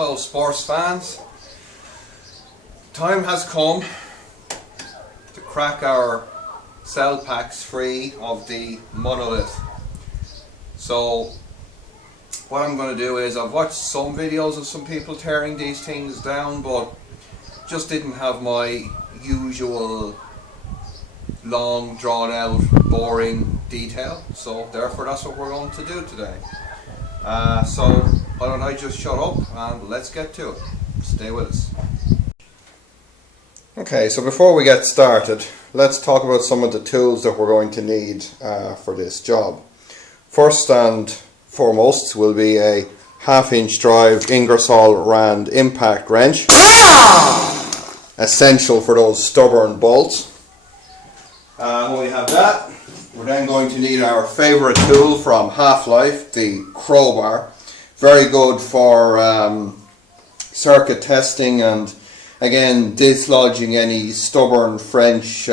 Hello sports fans. Time has come to crack our cell packs free of the Monolith. So what I'm going to do is, I've watched some videos of some people tearing these things down, but just didn't have my usual long, drawn out, boring detail, so therefore that's what we're going to do today. So why don't I just shut up and let's get to it. Stay with us. Okay, so before we get started, let's talk about some of the tools that we're going to need for this job. First and foremost will be a 1/2" drive Ingersoll Rand impact wrench, essential for those stubborn bolts. When we have that, we're then going to need our favourite tool from Half-Life, the crowbar. Very good for circuit testing and, again, dislodging any stubborn French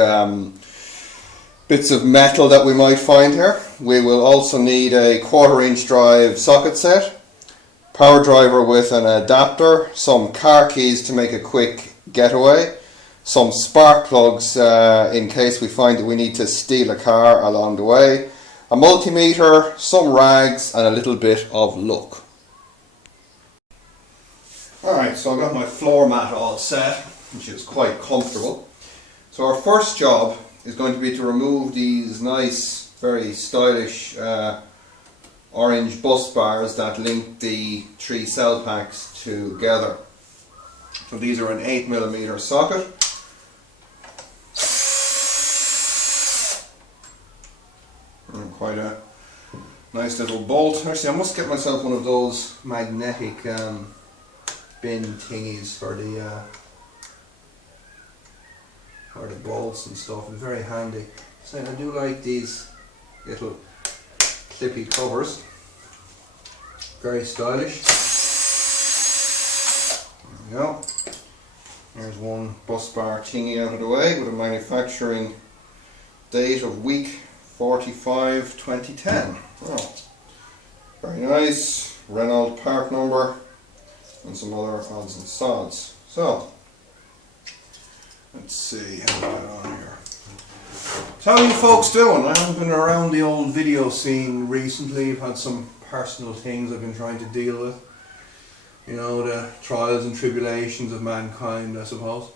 bits of metal that we might find here. We will also need a 1/4" drive socket set, power driver with an adapter, some car keys to make a quick getaway, some spark plugs in case we find that we need to steal a car along the way, a multimeter, some rags and a little bit of luck. Alright, so I've got my floor mat all set, which is quite comfortable. So our first job is going to be to remove these nice, very stylish orange bus bars that link the 3 cell packs together. So these are an 8mm socket. And quite a nice little bolt. Actually, I must get myself one of those magnetic bin thingies for the bolts and stuff. It's very handy. So I do like these little clippy covers. Very stylish. There we go. There's one bus bar thingy out of the way with a manufacturing date of week 45 2010. Oh, very nice. Renault part number and some other odds and sods. So let's see how we get on here. So how are you folks doing? I haven't been around the old video scene recently. I've had some personal things I've been trying to deal with. You know, the trials and tribulations of mankind, I suppose.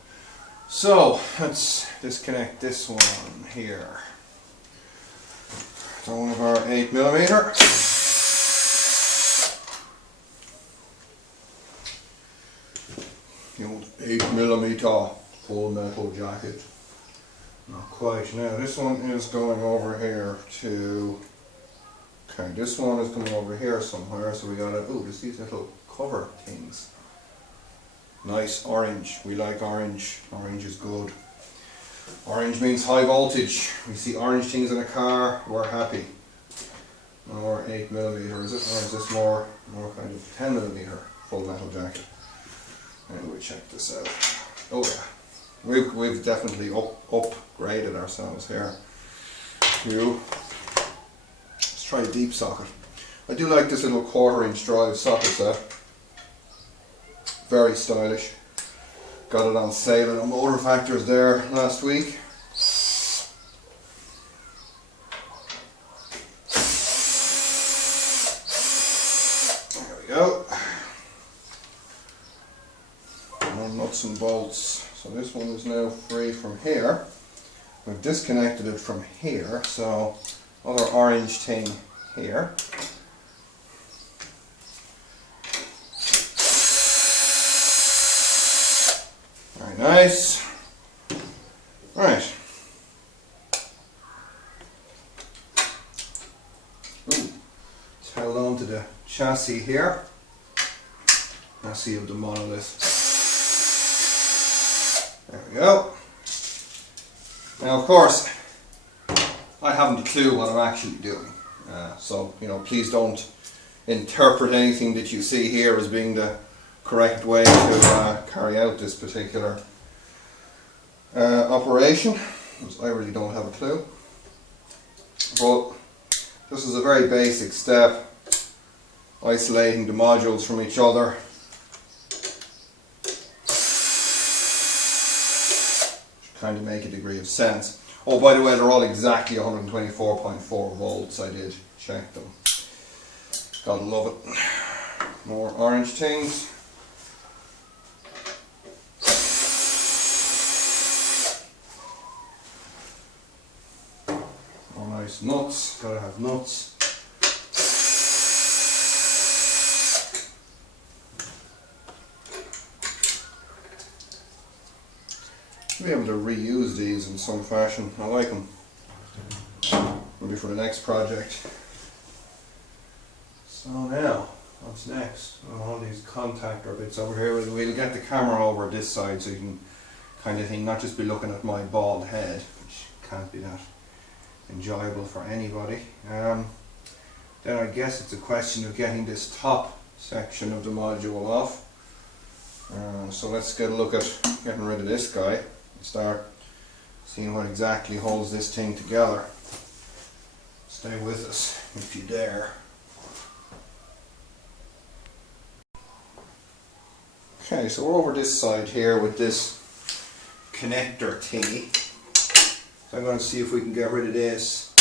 So let's disconnect this one here. So one of our 8mm. The old 8mm full metal jacket. Not quite. Now this one is going over here to... Okay, this one is coming over here somewhere, so we gotta... Oh, there's these little cover things. Nice orange. We like orange. Orange is good. Orange means high voltage. We see orange things in a car, we're happy. More 8mm, is it? Or is this more kind of 10mm full metal jacket? Anyway, check this out. Oh yeah, we've definitely upgraded ourselves here. Let's try a deep socket. I do like this little 1/4" drive socket set. Very stylish. Got it on sale at Motor Factors there last week. There we go. More nuts and bolts. So this one is now free from here. We've disconnected it from here, so other orange thing here. Very nice. Right. Ooh. It's held on to the chassis here. Chassis of the Monolith. There we go. Now, of course, I haven't a clue what I'm actually doing. So, you know, please don't interpret anything that you see here as being the correct way to carry out this particular operation, because I really don't have a clue. But this is a very basic step, isolating the modules from each other kind of make a degree of sense. Oh, by the way, they're all exactly 124.4 volts. I did check them. Gotta love it. More orange things. More nice nuts. Gotta have nuts. Be able to reuse these in some fashion. I like them. Maybe for the next project. So now, what's next? All these contactor bits over here. We'll get the camera over this side so you can kind of thing, not just be looking at my bald head, which can't be that enjoyable for anybody. Then I guess it's a question of getting this top section of the module off. So let's get a look at getting rid of this guy. Start seeing what exactly holds this thing together. Stay with us if you dare. Okay, so we're over this side here with this connector thingy. So I'm going to see if we can get rid of this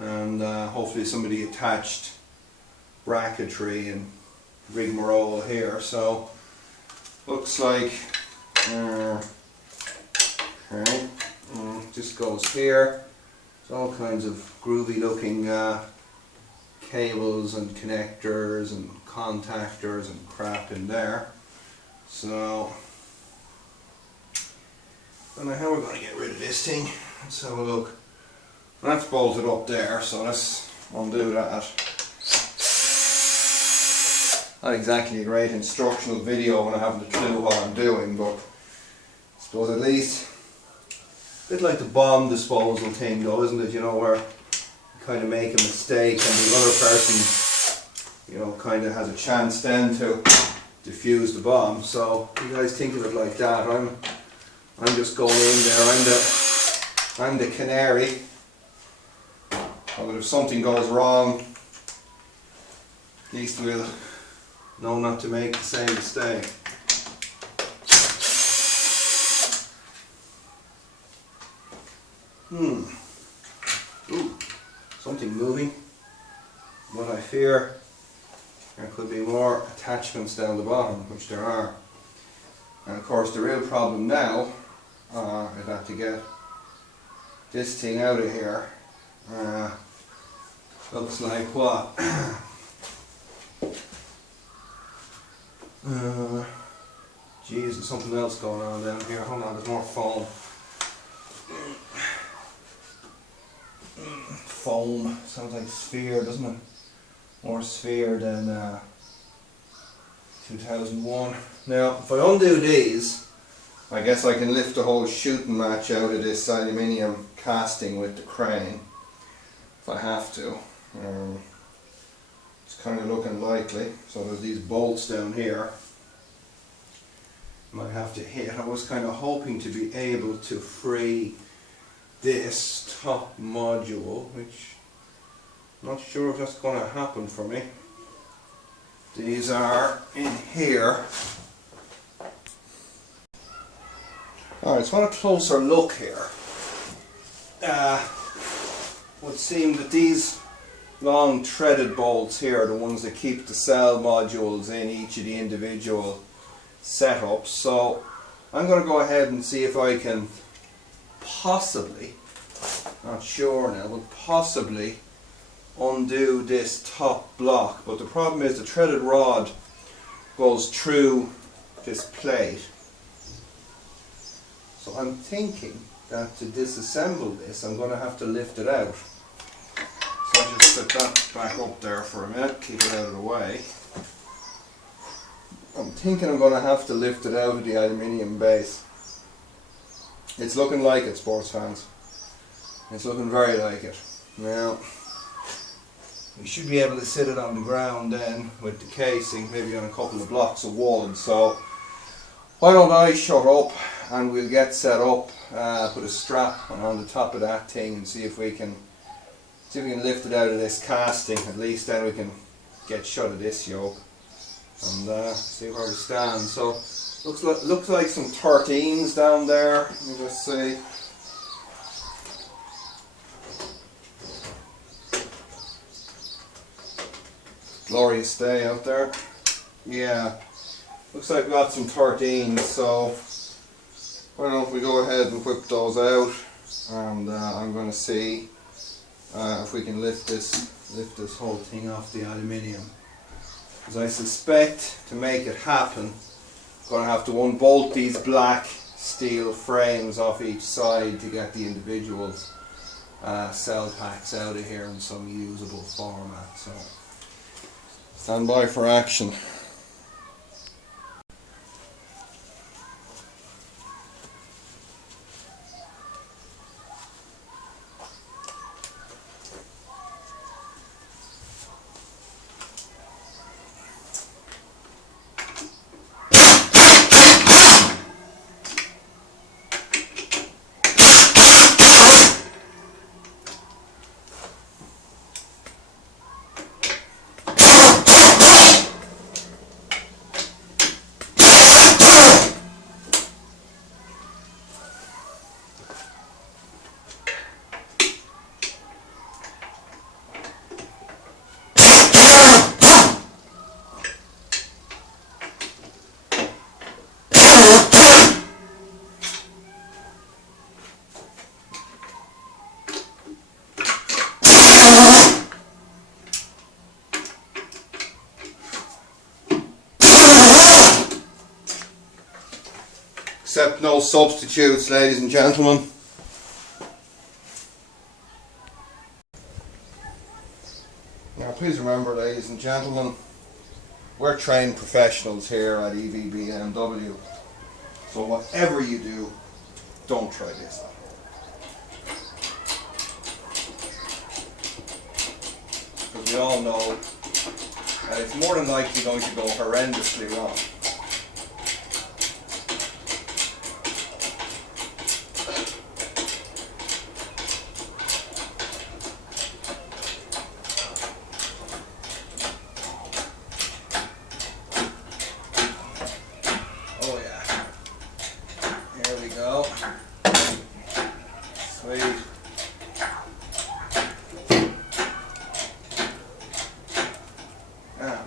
and hopefully some of the attached bracketry and rigmarole here. So looks like okay, this goes here. There's all kinds of groovy looking cables and connectors and contactors and crap in there. So I don't know how we're going to get rid of this thing. Let's have a look. That's bolted up there, so let's undo that. Not exactly a great instructional video when I haven't a clue what I'm doing, but I suppose at least a bit like the bomb disposal thing though, isn't it? You know, where you kind of make a mistake and the other person, you know, kind of has a chance then to defuse the bomb. So you guys think of it like that. I'm just going in there. I'm the canary. But if something goes wrong, at least we'll know not to make the same mistake. Ooh, something moving. What I fear, there could be more attachments down the bottom, which there are. And of course the real problem now is that to get this thing out of here looks like what? Geez, there's something else going on down here. Hold on, there's more foam. Foam, sounds like sphere, doesn't it? More sphere than 2001. Now, if I undo these, I guess I can lift the whole shooting match out of this aluminium casting with the crane, if I have to. It's kind of looking likely. So there's these bolts down here. Might have to hit. I was kind of hoping to be able to free this top module, which I'm not sure if that's going to happen for me. These are in here. Alright, let's want a closer look here. Would seem that these long threaded bolts here are the ones that keep the cell modules in each of the individual setups. So I'm going to go ahead and see if I can possibly, not sure now, but possibly undo this top block. But the problem is the threaded rod goes through this plate. So I'm thinking that to disassemble this I'm going to have to lift it out. So I'll just put that back up there for a minute, keep it out of the way. I'm thinking I'm going to have to lift it out of the aluminium base. It's looking like it, sports fans. It's looking very like it. Now, we should be able to sit it on the ground then with the casing, maybe on a couple of blocks of wood. So why don't I shut up and we'll get set up, put a strap on the top of that thing and see if we can lift it out of this casting. At least then we can get shut of this yoke and see where we stand. So Looks like some 13s down there. Let me just see. Glorious day out there. Yeah, looks like we got some 13s. So why don't we go ahead and whip those out, and I'm going to see if we can lift this whole thing off the aluminium. Because I suspect to make it happen, I'm going to have to unbolt these black steel frames off each side to get the individual cell packs out of here in some usable format. So stand by for action. Except no substitutes, ladies and gentlemen. Now please remember, ladies and gentlemen, we're trained professionals here at EVBMW. So whatever you do, don't try this out. Because we all know that it's more than likely going to go horrendously wrong. Oh yeah. Here we go. Sweet. Now.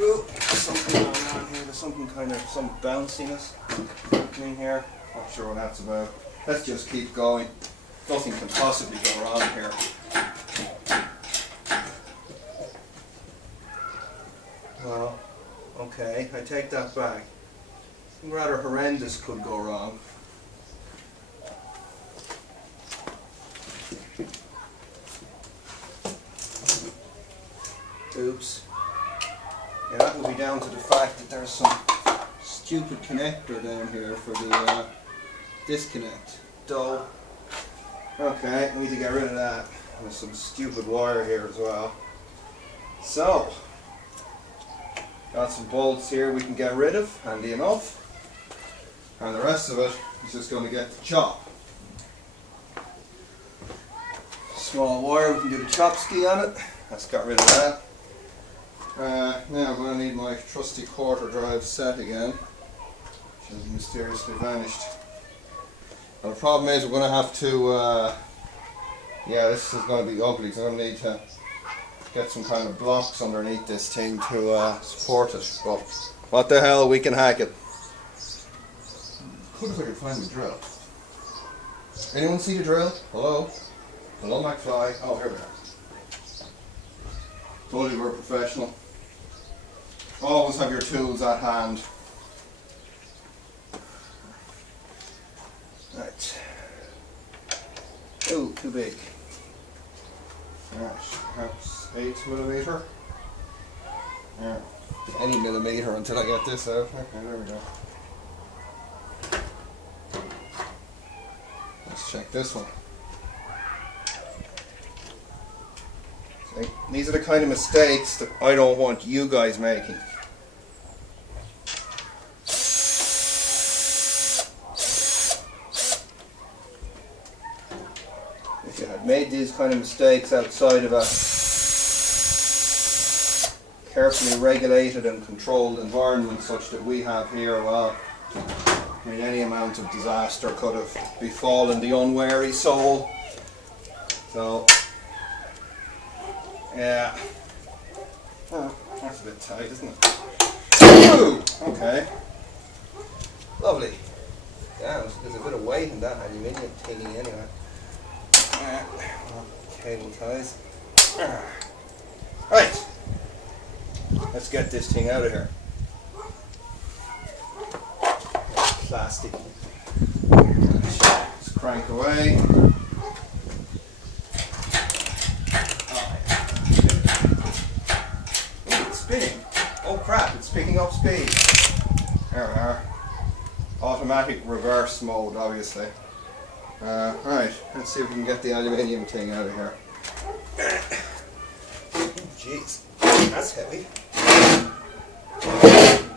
Ooh, something going on here. There's some bounciness happening here. Not sure what that's about. Let's just keep going. Nothing can possibly go wrong here. Well, okay, I take that back. Something rather horrendous could go wrong. Oops. Yeah, that will be down to the fact that there's some stupid connector down here for the disconnect. Dull. Okay, we need to get rid of that. There's some stupid wire here as well. So, got some bolts here we can get rid of, handy enough. And the rest of it is just going to get the chop. Small wire, we can do the chop ski on it. Let's get rid of that. Now I'm going to need my trusty quarter drive set again, which has mysteriously vanished. Now the problem is we're going to have to, yeah, this is going to be ugly, so I'm going to need to get some kind of blocks underneath this thing to support it. But what the hell, we can hack it. Could if I could find the drill. Anyone see the drill? Hello? Hello, McFly. Oh, here we are. Told you we're professional. Always have your tools at hand. Right. Oh, too big. Right, perhaps 8mm. Yeah, any millimeter until I get this out. Okay, there we go. Let's check this one. See, these are the kind of mistakes that I don't want you guys making. If you had made these kind of mistakes outside of a carefully regulated and controlled environment such that we have here, well, I mean, any amount of disaster could have befallen the unwary soul. So, yeah. Oh, that's a bit tight, isn't it? Ooh, okay. Lovely. Yeah, there's a bit of weight in that aluminium thingy anyway. Cable ties. Right. Let's get this thing out of here. Plastic. Let's crank away. Ooh, it's spinning. Oh crap, it's picking up speed. There we are. Automatic reverse mode, obviously. Right, let's see if we can get the aluminium thing out of here. Oh, jeez, that's heavy.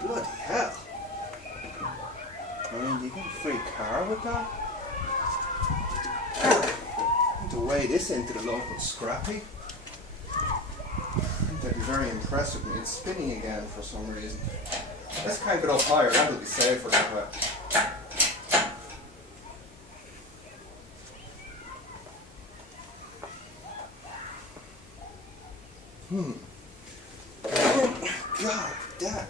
Bloody hell. I mean, do you get a free car with that? I need to weigh this into the local scrappy. I think that'd be very impressive. It's spinning again for some reason. Let's crank it up higher, that'll be safer that way. Oh, God, damn.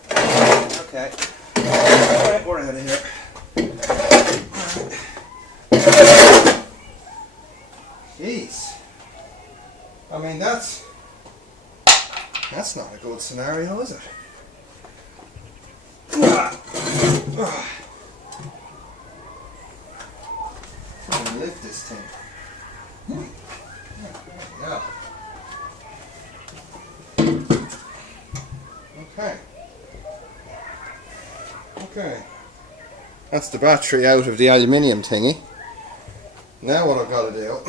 Okay. Alright, we're out of here. Jeez. I mean, that's not a good scenario, is it? I'm gonna lift this thing. Yeah. Okay. Okay. That's the battery out of the aluminium thingy. Now what I've got to do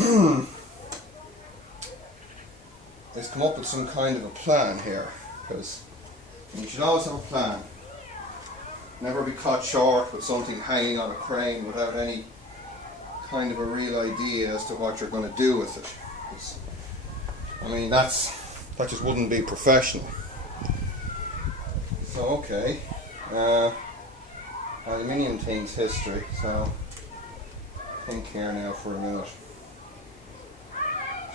is come up with some kind of a plan here, because you should always have a plan. Never be caught short with something hanging on a crane without any kind of a real idea as to what you're going to do with it. I mean, that just wouldn't be professional. So okay, aluminium thing's history, so think here now for a minute.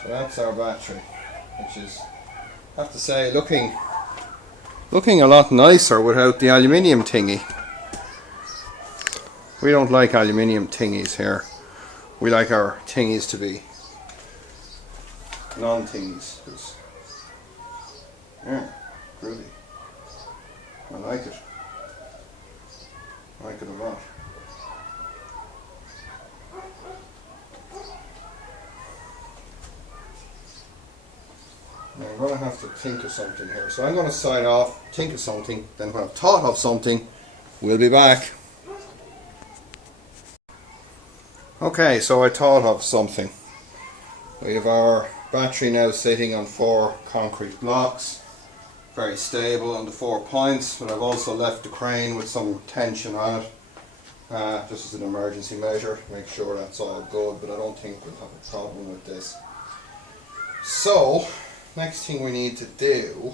So that's our battery, which is, I have to say, looking a lot nicer without the aluminium thingy. We don't like aluminium thingies here. We like our thingies to be non-thingies. Yeah, groovy. I like it. I like it a lot. Now I'm going to have to think of something here. So I'm going to sign off, think of something, then when I've thought of something, we'll be back. Okay, so I thought of something. We have our battery now sitting on 4 concrete blocks. Very stable on the 4 points, but I've also left the crane with some tension on it, just as an emergency measure to make sure that's all good, but I don't think we'll have a problem with this. So, next thing we need to do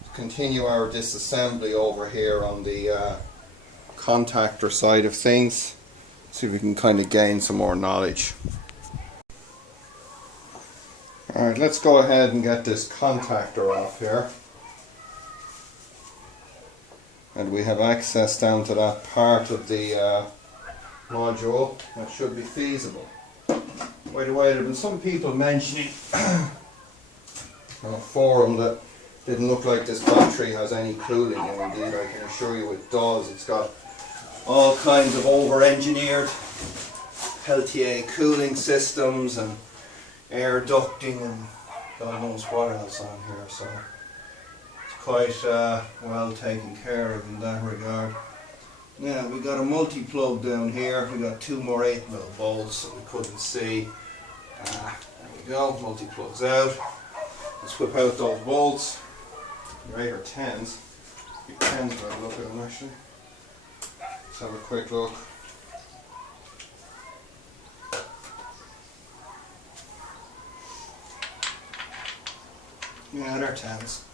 is continue our disassembly over here on the contactor side of things. See if we can kind of gain some more knowledge. Alright, let's go ahead and get this contactor off here. And we have access down to that part of the module that should be feasible. By the way, there have been some people mentioning on a forum that didn't look like this battery has any cooling, and indeed I can assure you it does. It's got all kinds of over-engineered Peltier cooling systems and air ducting and God knows what else on here, so quite well taken care of in that regard. Now we got a multi-plug down here. We got 2 more 8mm bolts that we couldn't see. There we go, multi-plugs out. Let's whip out those bolts. They're 8 or 10s. Big 10s by the look at them actually. Let's have a quick look. Yeah, they're 10s.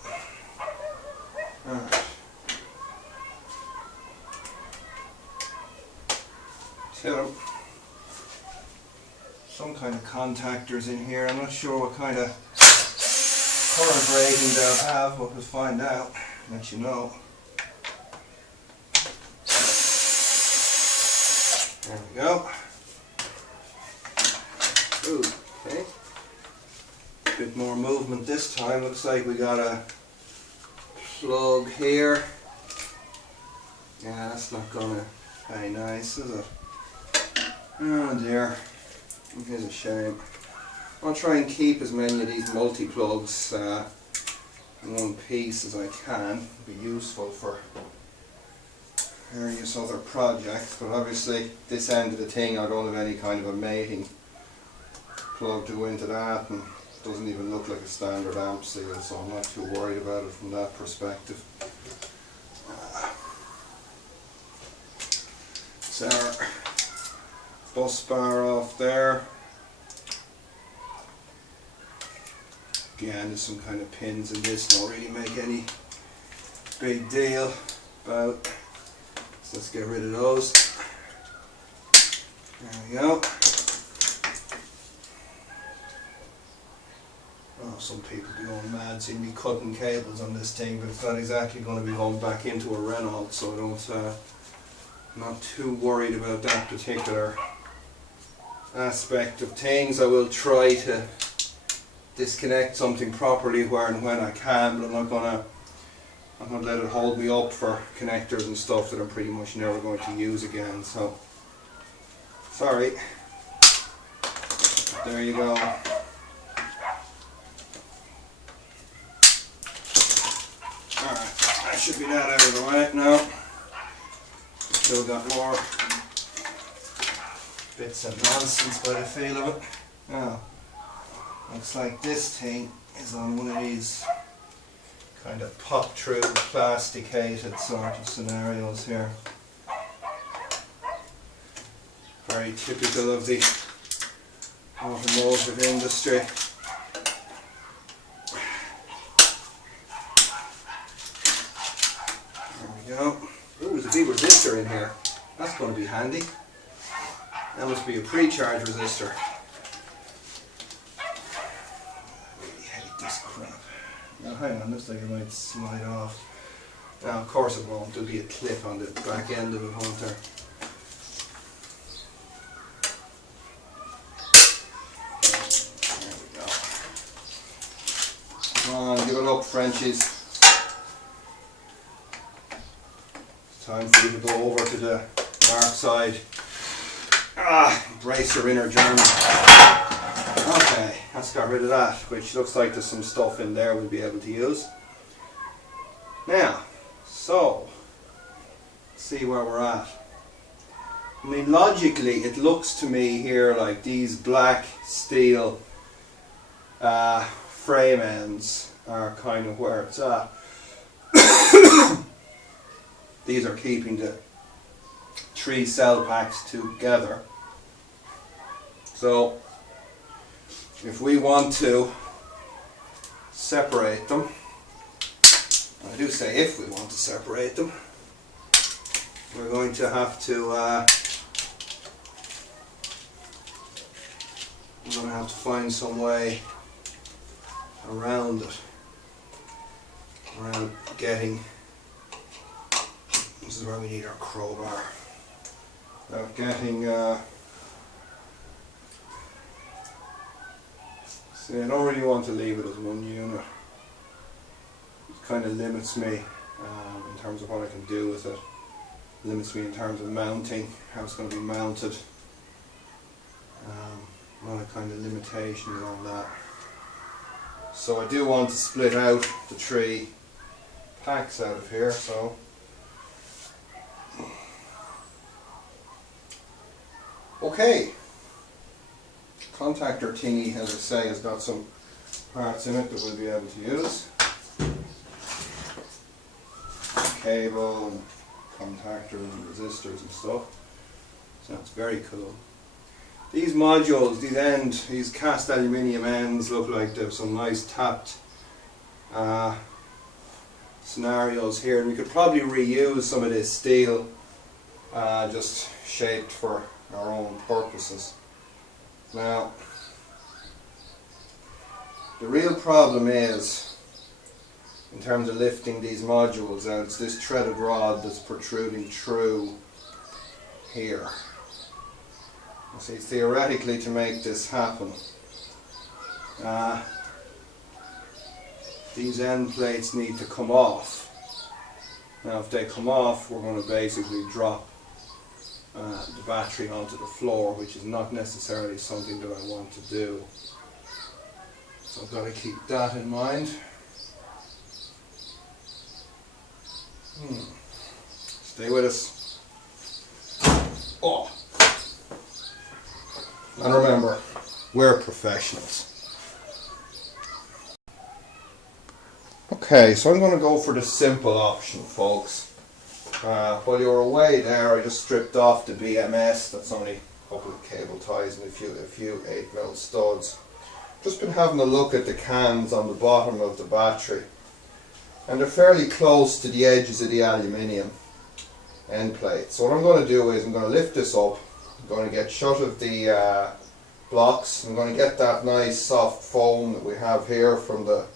Alright. So, some kind of contactors in here. I'm not sure what kind of current rating they'll have, but we'll find out. Let you know. There we go. Ooh, okay. A bit more movement this time. Looks like we got a plug here. Yeah, that's not gonna be very nice, is it? Oh dear. It is a shame. I'll try and keep as many of these multi-plugs in one piece as I can. It'll be useful for various other projects, but obviously this end of the thing I don't have any kind of a mating plug to go into that, and it doesn't even look like a standard amp seal, so I'm not too worried about it from that perspective. It's our bus bar off there. Again, there's some kind of pins in this, don't really make any big deal about. So let's get rid of those. There we go. Oh, some people be going mad seeing me cutting cables on this thing, but it's not exactly going to be going back into a Renault, so I don't, I'm not too worried about that particular aspect of things. I will try to disconnect something properly where and when I can, but I'm not gonna let it hold me up for connectors and stuff that I'm pretty much never going to use again. So sorry. There you go. Alright, that should be that out of the way now. Still got more bits of nonsense by the feel of it. Now, looks like this thing is on one of these kind of pop through plasticated sort of scenarios here. Very typical of the automotive industry. There we go. Ooh, there's a big resistor in here. That's going to be handy. That must be a pre-charge resistor. Now hang on, looks like it might slide off. Now of course it won't, there'll be a clip on the back end of it, won't there? There we go. Come on, give it up, Frenchies. It's time for you to go over to the dark side. Embrace your inner German. Okay, that's got rid of that, which looks like there's some stuff in there we'll be able to use. Now, so, let's see where we're at. I mean, logically, it looks to me here like these black steel frame ends are kind of where it's at. These are keeping the 3 cell packs together. So, if we want to separate them, I do say if we want to separate them, we're going to have to find some way around it, around getting, this is where we need our crowbar, about getting see, I don't really want to leave it as one unit. It kind of limits me in terms of what I can do with it. Limits me in terms of mounting, how it's going to be mounted. A lot of kind of limitations on that. So I do want to split out the 3 packs out of here, so okay. Contactor thingy, as I say, has got some parts in it that we'll be able to use. Cable and contactors and resistors and stuff. Sounds very cool. These modules, these cast aluminium ends look like they have some nice tapped scenarios here, and we could probably reuse some of this steel, just shaped for our own purposes. Now, the real problem is, in terms of lifting these modules out, it's this threaded rod that's protruding through here. You see, theoretically, to make this happen, these end plates need to come off. Now if they come off, we're going to basically drop the battery onto the floor, which is not necessarily something that I want to do. So I've got to keep that in mind. Stay with us. Oh. And remember, we're professionals. Okay, so I'm going to go for the simple option, folks. While you were away there, I just stripped off the BMS. That's only a couple of cable ties and a few 8mm studs. Just been having a look at the cans on the bottom of the battery, and they're fairly close to the edges of the aluminium end plate. So what I'm going to do is I'm going to lift this up. I'm going to get shut of the blocks. I'm going to get that nice soft foam that we have here from the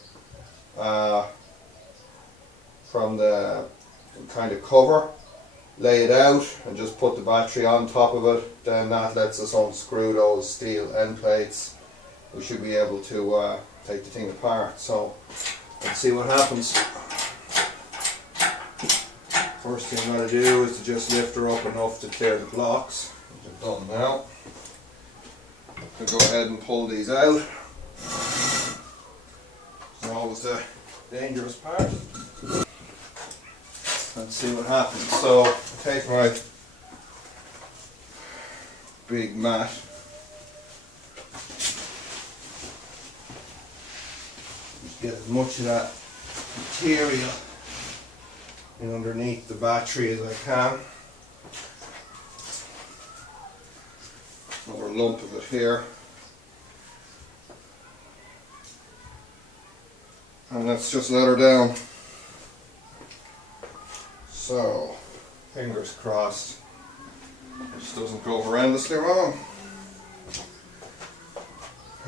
kind of cover, lay it out and just put the battery on top of it. Then that lets us unscrew those steel end plates. We should be able to take the thing apart. So let's see what happens. First thing I'm going to do is to just lift her up enough to clear the blocks, which I've done now. I'll go ahead and pull these out. It's always the dangerous part. Let's see what happens. So I take my big mat, just get as much of that material in underneath the battery as I can. Another lump of it here. And let's just let her down. So, fingers crossed, this doesn't go horrendously wrong.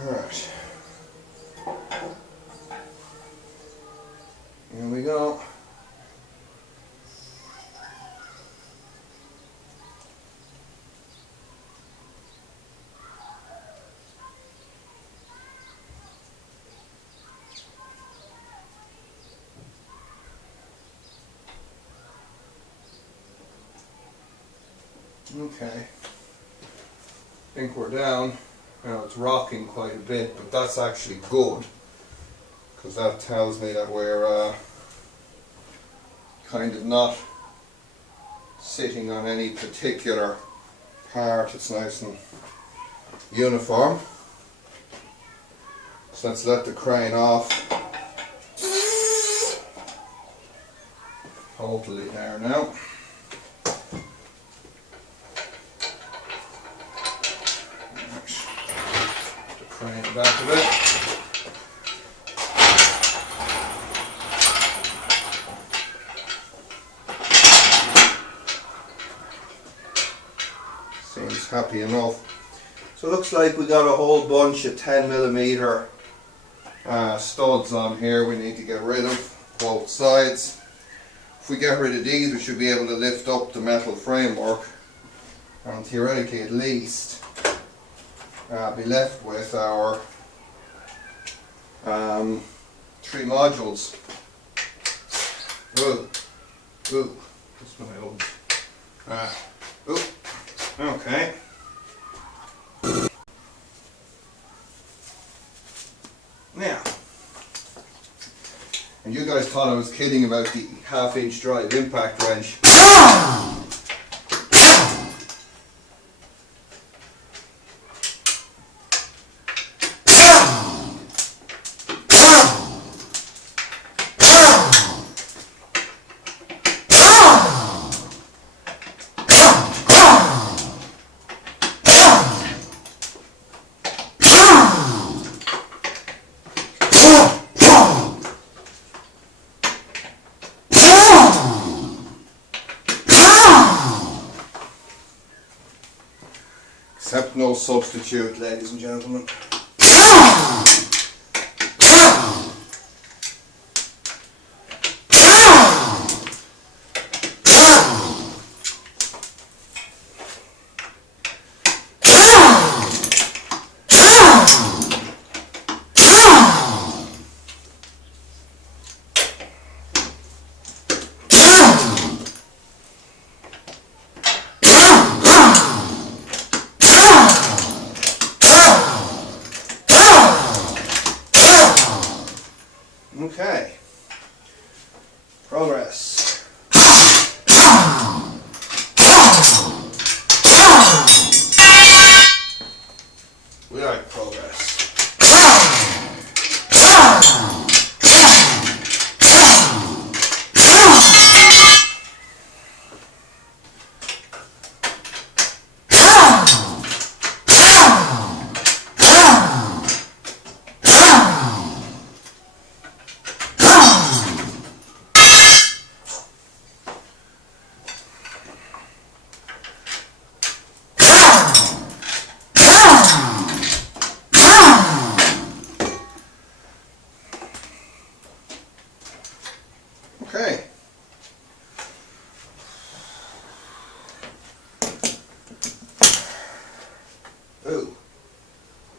Alright. Here we go. Okay, I think we're down. Now it's rocking quite a bit, but that's actually good, because that tells me that we're kind of not sitting on any particular part. It's nice and uniform. So let's let the crane off. Totally there now. Back of it. Seems happy enough. So it looks like we got a whole bunch of 10mm studs on here we need to get rid of, both sides. If we get rid of these, we should be able to lift up the metal framework and theoretically at least be left with our 3 modules. Ooh, that's what I opened. Okay. Now, and you guys thought I was kidding about the 1/2" drive impact wrench. no substitute, ladies and gentlemen. Okay, progress. We like progress. Okay. Ooh.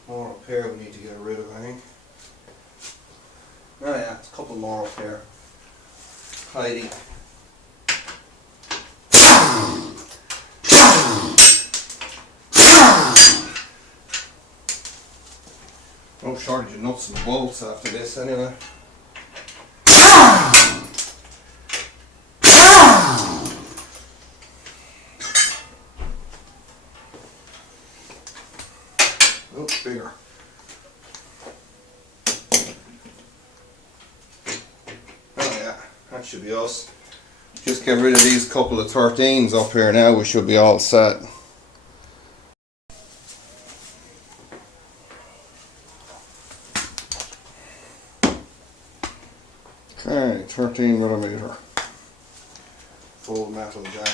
More up here we need to get rid of, I think. Oh yeah, it's a couple more up here. Heidi. No shortage of nuts and bolts after this anyway. Oh, bigger. Oh yeah, that should be us. Just get rid of these couple of 13s up here now, we should be all set. Okay, 13mm full metal jacket.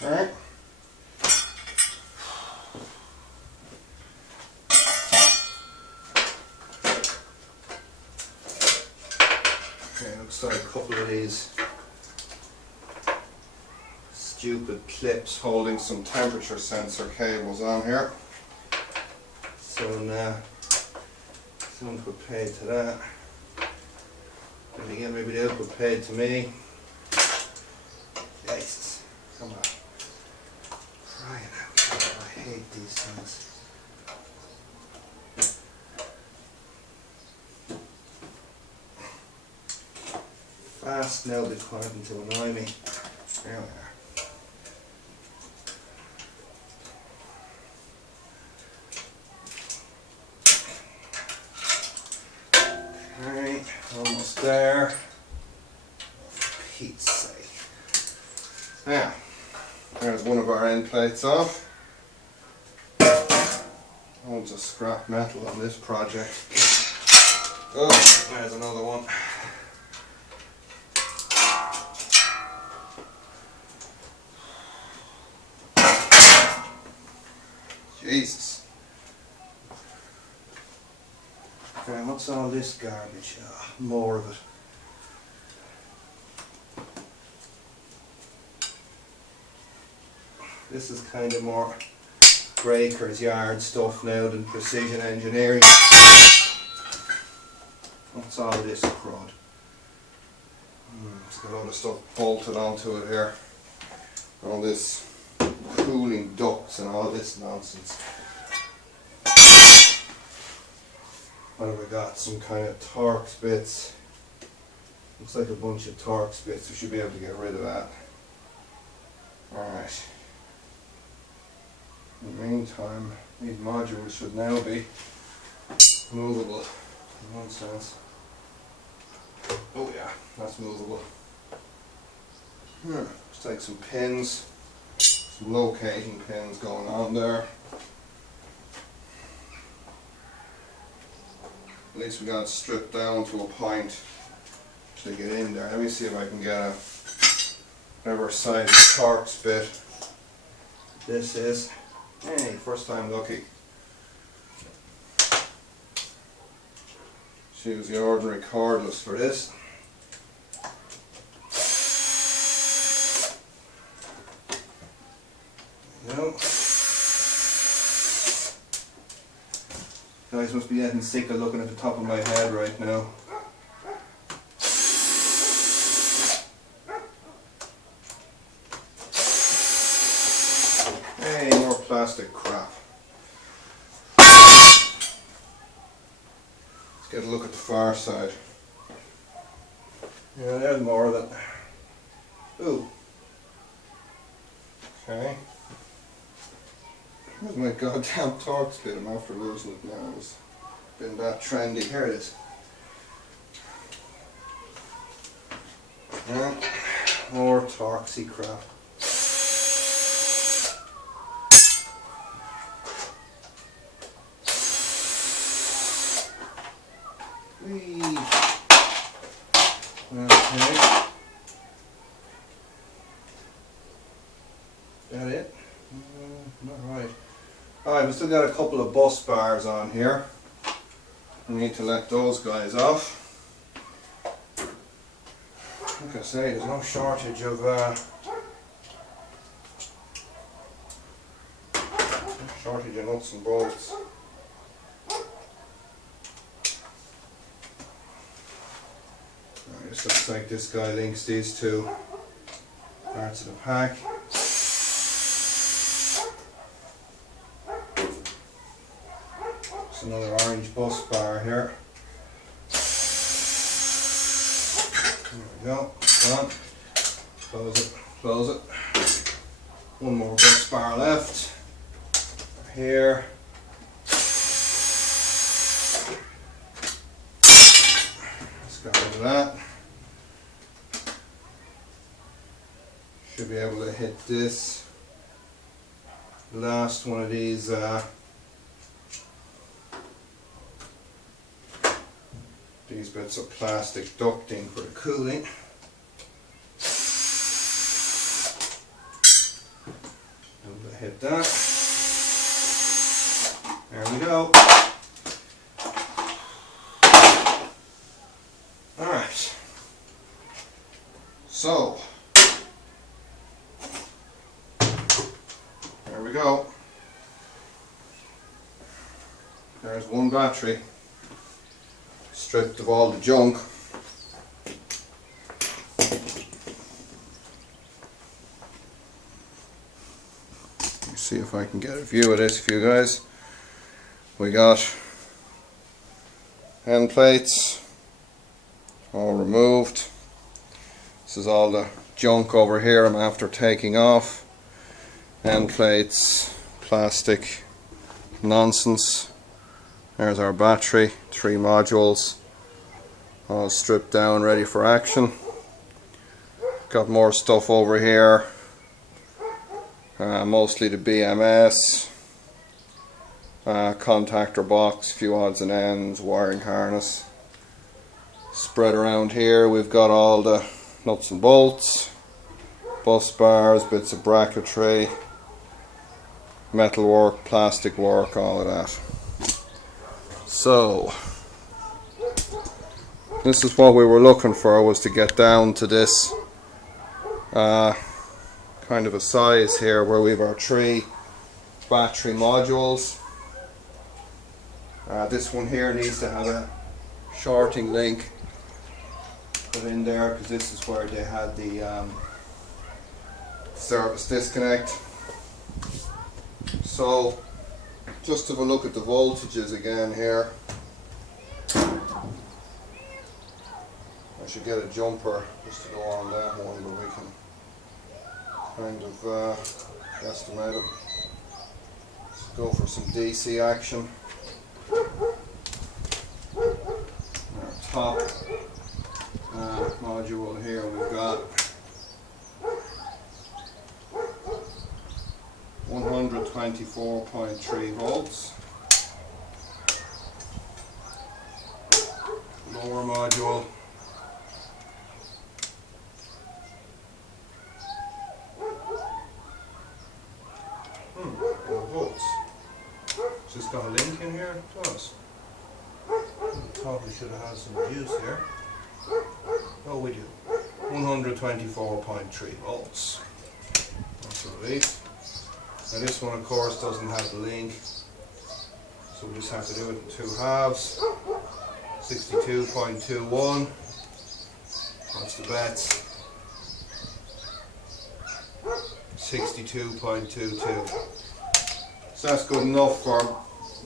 Alright. Okay, looks like a couple of these stupid clips holding some temperature sensor cables on here. Someone put paid to that. And again, maybe they'll put paid to me. Jesus, come on. Crying out loud, I hate these things. Fast now, they're starting to annoy me. There we are. Alright, almost there. For Pete's sake. Now, there's one of our end plates off. Loads of scrap metal on this project. Oh, there's another one. Jesus. Okay, what's all this garbage? Oh, more of it. This is kind of more breaker's yard stuff now than precision engineering. What's all this crud? It's got all the stuff bolted onto it here. All this cooling ducts and all this nonsense. What have we got? Some kind of Torx bits. Looks like a bunch of Torx bits. We should be able to get rid of that. Alright. In the meantime, these modules should now be movable in one sense. Oh yeah, that's movable. Looks like some pins, some locating pins going on there. At least we got it stripped down to a point to get in there. Let me see if I can get a whatever size Torx bit this is. Hey, first time lucky. Use the ordinary cordless for this. No. Guys must be getting sick of looking at the top of my head right now. Hey, more plastic crap. Let's get a look at the far side. Yeah, there's more of it. Ooh. Okay. Where's my goddamn Torx bit? I'm after losing it now. It's been that trendy. Here it is. Yeah. More Torxy crap. Whee. Okay. That it? Not right. Alright, we still got a couple of bus bars on here. We need to let those guys off. Like I say, there's no shortage of nuts and bolts. This looks like this guy links these two parts of the pack. There's another orange bus bar here. There we go, done. Close it, close it. One more bus bar left. Here. Let's get rid of that. Should be able to hit this last one of these bits of plastic ducting for the cooling. Able to hit that. There we go. Alright. So there we go. There's one battery, stripped of all the junk. Let me see if I can get a view of this for you guys. We got end plates all removed. This is all the junk over here I'm after taking off. End plates, plastic nonsense. There's our battery, 3 modules, all stripped down, ready for action. Got more stuff over here, mostly the BMS, contactor box, few odds and ends, wiring harness. Spread around here we've got all the nuts and bolts, bus bars, bits of bracketry, metal work, plastic work, all of that. So this is what we were looking for, was to get down to this kind of a size here where we have our 3 battery modules. This one here needs to have a shorting link put in there because this is where they had the service disconnect. So just have a look at the voltages again here. I should get a jumper just to go on that one, but we can kind of estimate it. Let's go for some DC action. Our top module here we've got 124.3 volts. Lower module. Volts. It's just got a link in here. It does. I thought we should have had some juice here. Oh, we do. 124.3 volts. That's a relief. Now this one of course doesn't have the link, so we just have to do it in 2 halves. 62.21. That's the bets. 62.22. So that's good enough for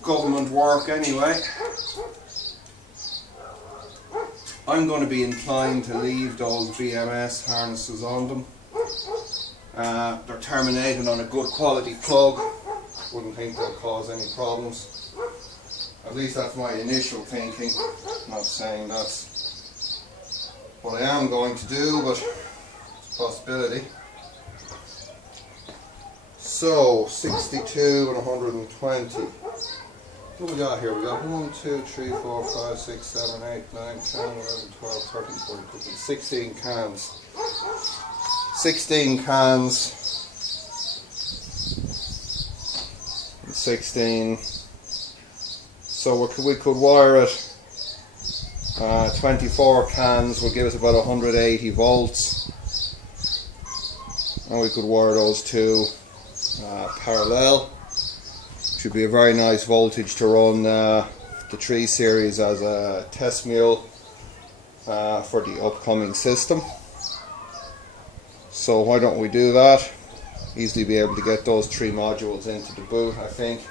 government work anyway. I'm going to be inclined to leave those BMS harnesses on them. They're terminated on a good quality plug. Wouldn't think they'll cause any problems. At least that's my initial thinking. I'm not saying that's what I am going to do, but it's a possibility. So 62 and 120. What we got here? We got 1, 2, 3, 4, 5, 6, 7, 8, 9, 10, 11, 12, 13, 14, 15, 16 cans. 16 cans. 16. So we could wire it. 24 cans would give us about 180 volts. And we could wire those two parallel. Should be a very nice voltage to run the 3 series as a test mule for the upcoming system. So why don't we do that? Easily be able to get those 3 modules into the boot, I think.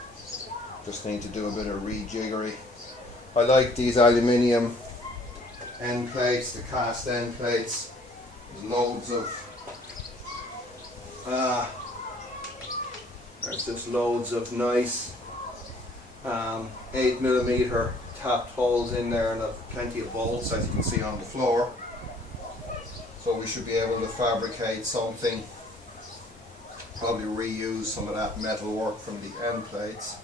Just need to do a bit of rejiggery. I like these aluminium end plates, the cast end plates. There's loads of there's just loads of nice 8mm tapped holes in there, and plenty of bolts, as you can see on the floor. So we should be able to fabricate something, probably reuse some of that metal work from the end plates.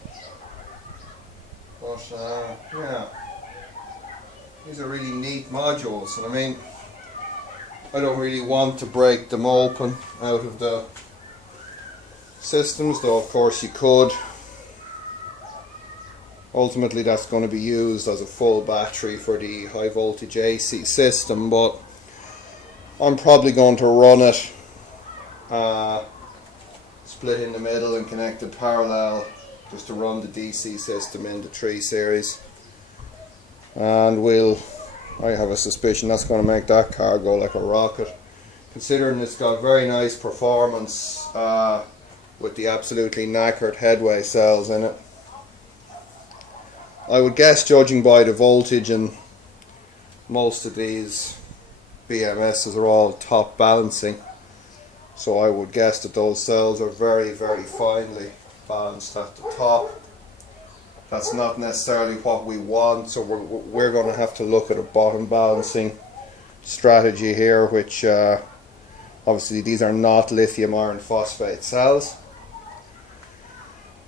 But yeah, these are really neat modules, and I mean, I don't really want to break them open out of the systems, though of course you could. Ultimately that's going to be used as a full battery for the high voltage AC system, but I'm probably going to run it split in the middle and connected parallel, just to run the DC system in the 3 series. And I have a suspicion that's going to make that car go like a rocket, considering it's got very nice performance with the absolutely knackered headway cells in it. I would guess, judging by the voltage, and most of these BMSs are all top balancing, so I would guess that those cells are very, very finely balanced at the top. That's not necessarily what we want, so we're going to have to look at a bottom balancing strategy here, which obviously these are not lithium iron phosphate cells.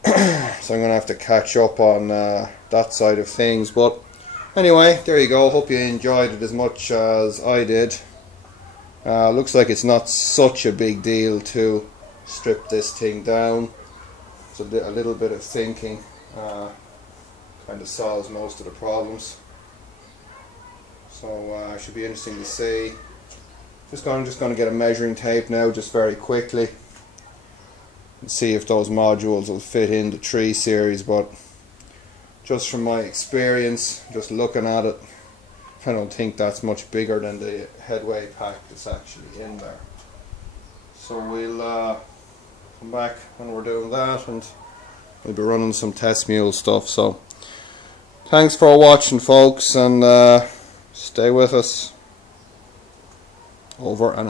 So I'm going to have to catch up on that side of things. But anyway, there you go. Hope you enjoyed it as much as I did. Looks like it's not such a big deal to strip this thing down. So a little bit of thinking kind of solves most of the problems. So it should be interesting to see. I'm just going to get a measuring tape now, just very quickly, and see if those modules will fit in the 3 series. But just from my experience, just looking at it, I don't think that's much bigger than the headway pack that's actually in there. So we'll come back when we're doing that, and we'll be running some test mule stuff. So thanks for watching, folks, and stay with us. Over and out.